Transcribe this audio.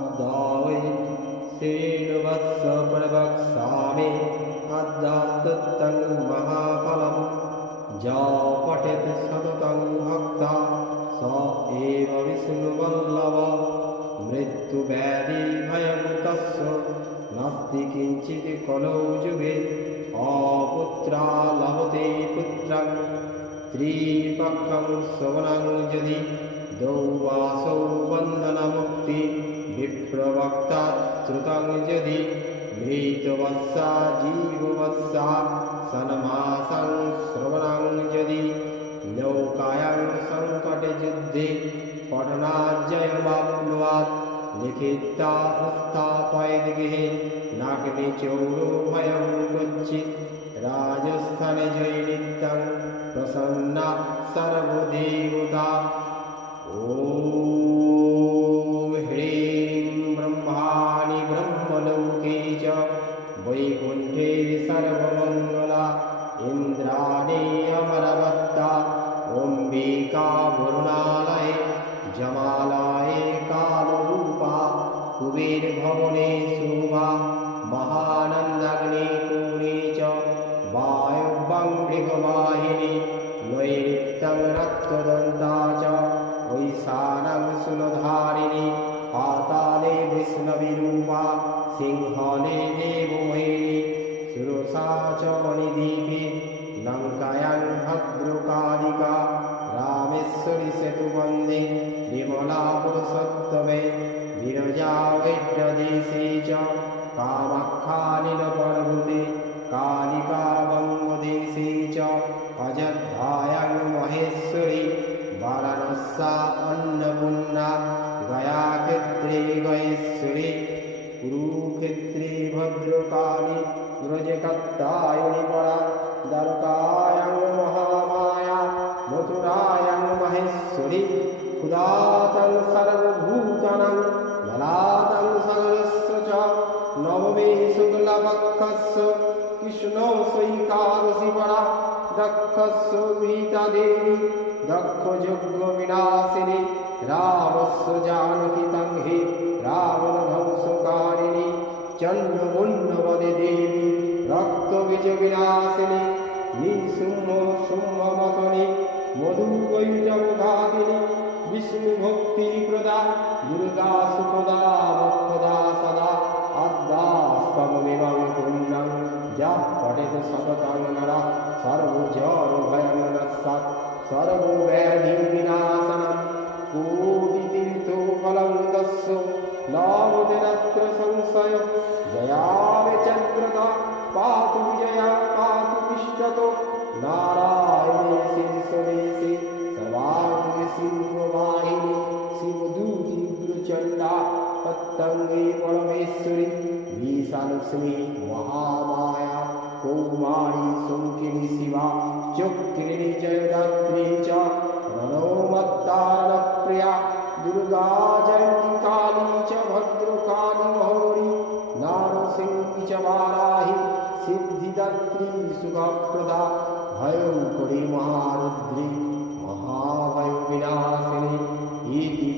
अद्दाय श्रीणवत्स प्रवक्ष्यामि अद्दास्तत्तं महाफलं या पठेत् सततं भक्ता स एव विष्णुवल्लभ मृत्युव्याधिभयं तस्य नास्ति किञ्चित् कलौ युगे अपुत्रा लभते पुत्रं त्रिपक्षं शवनं यदि दौवासौ बन्धनमुक्ति विप्रवक्ता श्रुतं यदि मृतवत्सा जीववत्सा सन्मासं श्रवणं यदि नौकायां सङ्कटयुद्धे पठनाजयमाप्नुवात् लिखिता स्थापयद्गृहे नाग्निचौरो भयं क्वचित् राजस्थाने जयनित्यं प्रसन्ना सर्वदेवता ब्रह्मलोके च वैकुण्ठे सर्वमङ्गला इन्द्राणी अमरवत्ता। अम्बिका वरुणालये सुरसा च मणिदीपे लङ्कायां भद्रकालिका रामेश्वरि सेतुवन्दे विमला विरजा वैद्यदेशे च कामाख्यानिलपर्वते कालिका वङ्गदेशे च अयोध्यायां महेश्वरी वाराणस्या अन्नपूर्णा भद्रकाली व्रजकत्तायिणीपरा द्वारकायां महामाया मथुरायां महेश्वरी उदातं सर्वभूतानां बलातं सर्वस्य च नवमे शुक्लपक्षस्य कृष्णो स्वैकादशीपरा दक्षस्य गीतादेवी दक्षयज्ञविनाशिनी रामस्य रक्तबीजविनाशिनी निशुम्भ शुम्भमतनि मधुवैजमुखादिनि विष्णुभक्तिप्रदा दुर्गा सुप्रदा मोक्षदा सदा अद्दास्तममिमं पुण्यं यः पठेत् सततं नरः सर्वजरभयं नस्यात् सर्वव्याधिविनाशनं कोटितीर्थफलं तस्य नामुदिरत्र संशय जयामि चन्द्रता पातु तंगी परमेश्वरी ईशालक्ष्मी महामाया, कौमारी सुंकिनी शिवा चुक्रिणी जयदात्री च मनोमत्तारप्रिया दुर्गा जयंती काली च, भद्रकाली महोरी नारसिंह च वाराही, सिद्धिदात्री सुखप्रदा भयंकरी महारुद्री महाभय विनाशिनी इति